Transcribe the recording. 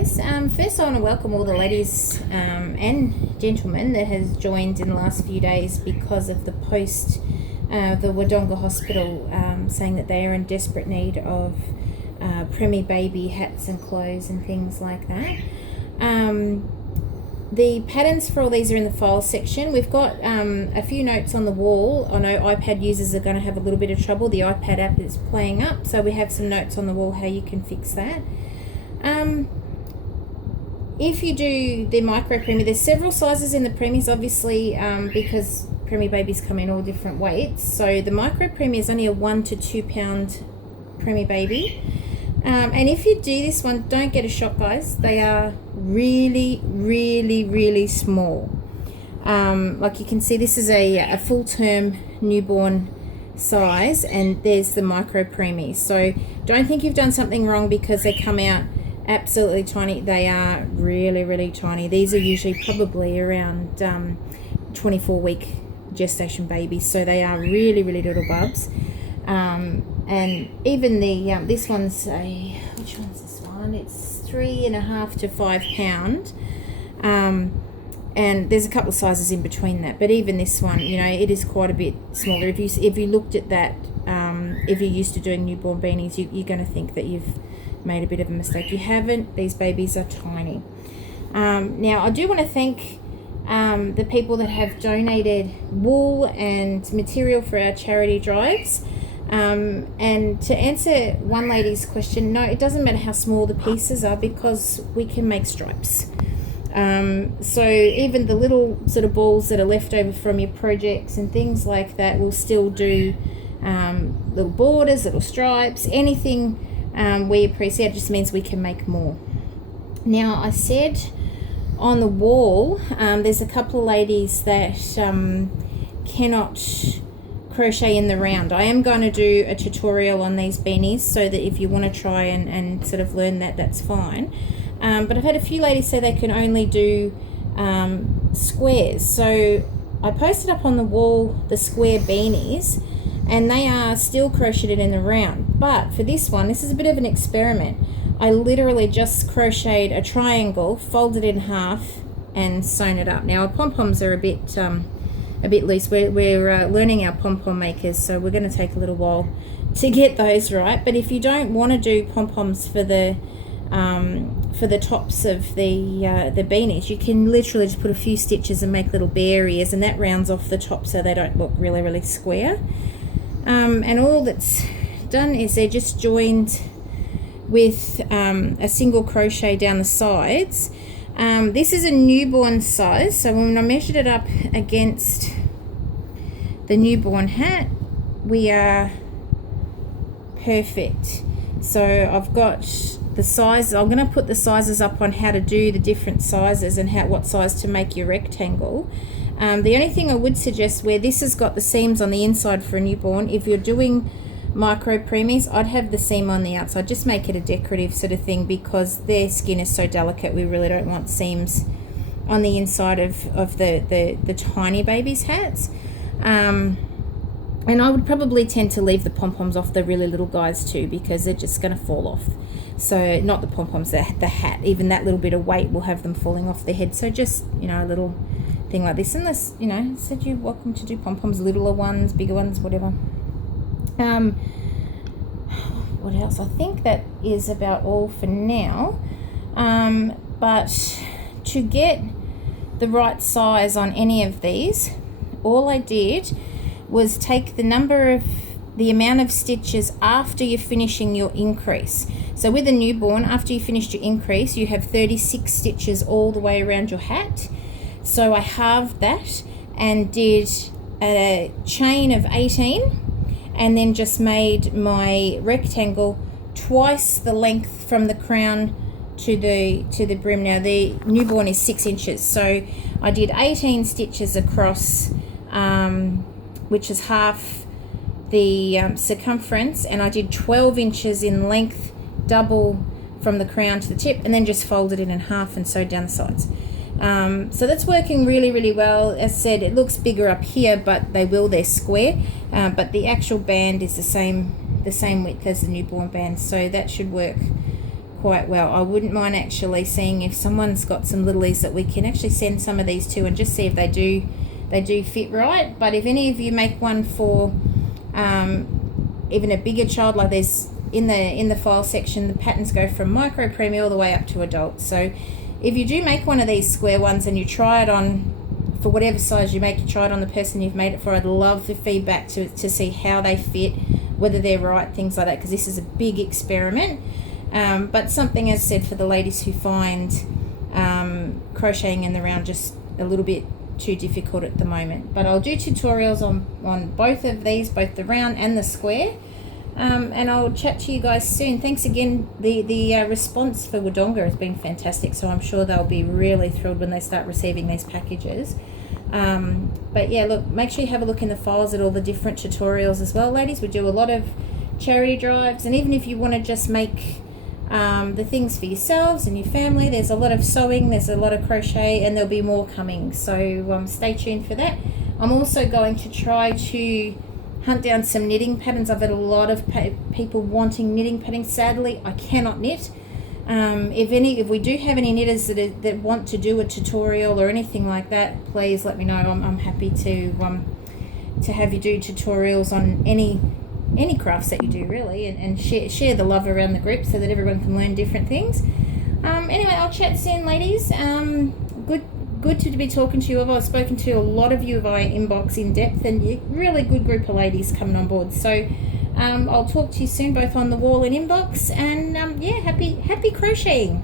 guys. First I want to welcome all the ladies and gentlemen that has joined in the last few days because of the post the Wodonga Hospital saying that they are in desperate need of preemie baby hats and clothes and things like that. The patterns for all these are in the file section. We've got a few notes on the wall. I know iPad users are going to have a little bit of trouble. The iPad app is playing up, so we have some notes on the wall how you can fix that. If you do the micro preemie, there's several sizes in the preemies, obviously, because preemie babies come in all different weights. So the micro preemie is only a 1 to 2 pound preemie baby. And if you do this one, don't get a shock, guys. They are really, really, really small. Like you can see, this is a full-term newborn size, and there's the micro preemies. So don't think you've done something wrong because they come out absolutely tiny. They are really, really tiny. These are usually probably around 24-week gestation babies, so they are really, really little bubs. And even the this one's which one's this one? It's 3.5 to 5 pound. And there's a couple of sizes in between that, but even this one, you know, it is quite a bit smaller. If you looked at that, if you're used to doing newborn beanies, you're going to think that you've made a bit of a mistake. You haven't. These babies are tiny. Now I do want to thank the people that have donated wool and material for our charity drives. And to answer one lady's question, no, it doesn't matter how small the pieces are because we can make stripes. So even the little sort of balls that are left over from your projects and things like that will still do little borders, little stripes, anything we appreciate. It just means we can make more. Now I said on the wall there's a couple of ladies that cannot crochet in the round. I am going to do a tutorial on these beanies so that if you want to try and sort of learn that, that's fine. But I've had a few ladies say they can only do squares. So I posted up on the wall the square beanies, and they are still crocheted in the round. But for this one, this is a bit of an experiment. I literally just crocheted a triangle, folded it in half, and sewn it up. Now our pom-poms are a bit loose. We're learning our pom-pom makers, so we're going to take a little while to get those right. But if you don't want to do pom-poms for the tops of the beanies, you can literally just put a few stitches and make little bear ears, and that rounds off the top so they don't look really, really square. And all that's done is they're just joined with a single crochet down the sides. This is a newborn size, so when I measured it up against the newborn hat, we are perfect. So I've got the sizes. I'm going to put the sizes up on how to do the different sizes and what size to make your rectangle. The only thing I would suggest, where this has got the seams on the inside for a newborn, if you're doing micro preemies, I'd have the seam on the outside. Just make it a decorative sort of thing because their skin is so delicate. We really don't want seams on the inside of the tiny babies' hats. And I would probably tend to leave the pom-poms off the really little guys too, because they're just going to fall off. So not the pom-poms, the hat. Even that little bit of weight will have them falling off their head. So just, you know, a little thing like this. Unless, you know, said you're welcome to do pom-poms, littler ones, bigger ones, whatever. What else? I think that is about all for now. But to get the right size on any of these, all I did was take the amount of stitches after you're finishing your increase. So with a newborn, after you finished your increase, you have 36 stitches all the way around your hat. So I halved that and did a chain of 18, and then just made my rectangle twice the length from the crown to the brim. Now the newborn is 6 inches, so I did 18 stitches across, which is half the circumference, and I did 12 inches in length, double from the crown to the tip, and then just folded it in half and sewed down the sides. So that's working really, really well. As I said, it looks bigger up here, but they're square, but the actual band is the same width as the newborn band, so that should work quite well. I wouldn't mind actually seeing if someone's got some littlies that we can actually send some of these to and just see if they do fit right. But if any of you make one for even a bigger child, like there's in the file section, the patterns go from micro, preemie, all the way up to adult. So if you do make one of these square ones and you try it on, for whatever size you make, you try it on the person you've made it for, I'd love the feedback to see how they fit, whether they're right, things like that, because this is a big experiment. But something, as said, for the ladies who find crocheting in the round just a little bit too difficult at the moment. But I'll do tutorials on both of these, both the round and the square. And I'll chat to you guys soon. Thanks again. The response for Wodonga has been fantastic, so I'm sure they'll be really thrilled when they start receiving these packages. But yeah, look, make sure you have a look in the files at all the different tutorials as well, ladies. We do a lot of charity drives, and even if you want to just make the things for yourselves and your family, there's a lot of sewing, there's a lot of crochet, and there'll be more coming, so stay tuned for that. I'm also going to try to hunt down some knitting patterns. I've had a lot of people wanting knitting patterns. Sadly, I cannot knit. If we do have any knitters that want to do a tutorial or anything like that, please let me know. I'm happy to have you do tutorials on any crafts that you do, really, and share the love around the group so that everyone can learn different things. Anyway, I'll chat soon, ladies. Good to be talking to you. I've spoken to a lot of you via inbox in depth, and a really good group of ladies coming on board. So I'll talk to you soon, both on the wall and inbox. And yeah, happy crocheting.